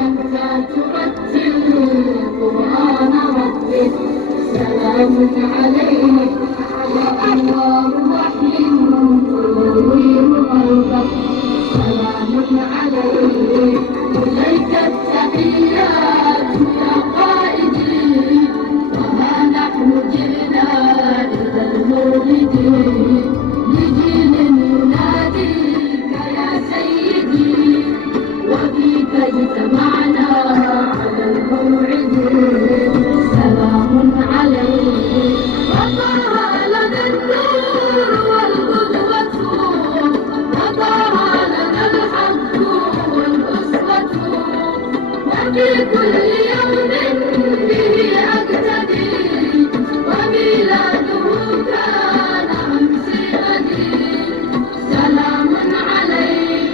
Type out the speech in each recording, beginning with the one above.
وأنت ترتل قرآن ربك سلام عليك وأنوار وحي تنوير قلبك سلام عليك إليك التحيات يا قائدي وها نحن جئنا إلى المولد لجيل يناديك يا سيدي وفيك اجتمعنا على الموعد سلام عليك وطه لنا النور والقدوة وطه لنا الحق والأسوة وفي كل يوم به أقتدي وميلاده كان أمس غدي سلام عليك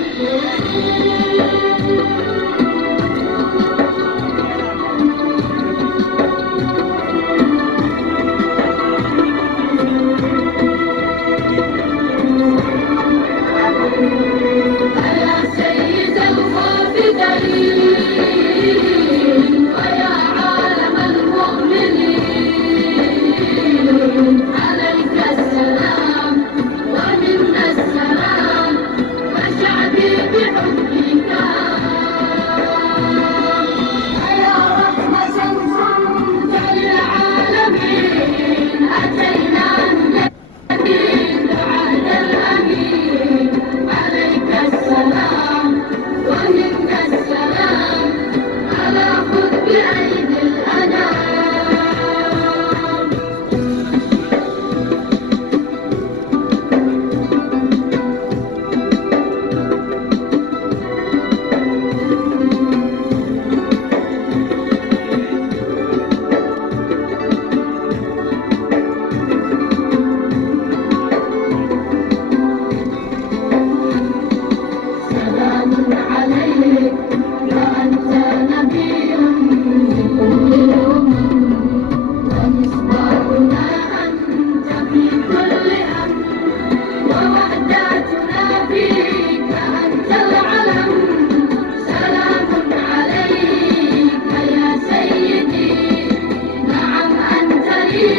يا سيد الخافدين ويا عالم المؤمنين عليك السلام ومنا السلام وشعبي بحبك يا رحمة صمت للعالمين أتينا نجدد عهد الأمين عليك السلام ومنك السلام على خذ بأيدي الأنام سلام عليك وأنت نبي لكل الأمم ومصباحنا أنت في كل أمر ووحداتنا فيك أنت العلم سلام عليك يا سيدي نعم أنت لي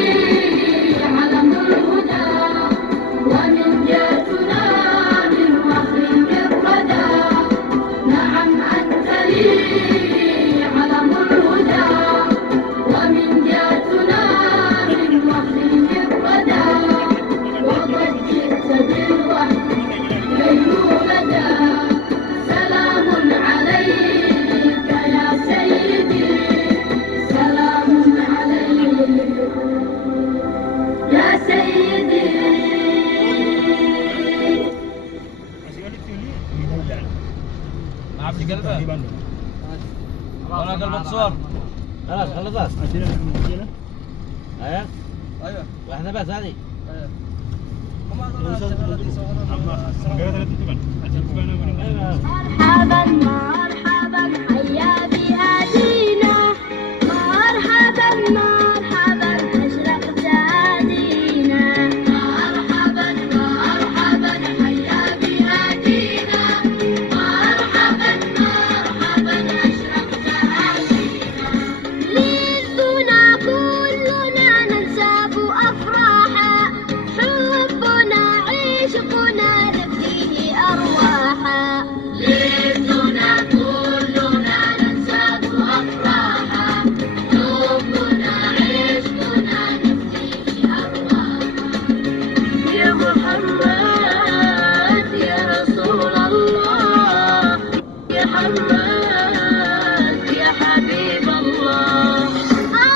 علم الهدى ومن جاتنا من رحيم الردى نعم أنت لي علم الهدى ومن جاتنا من رحيم الردى وقد جئت بالوحي ليلولة سلام عليك يا سيدي سلام عليك يا سيدي عبد قلبه وانا قلبك صور خلاص خلصت ايوه ايوه واحده بس هذه ايوه مرحبا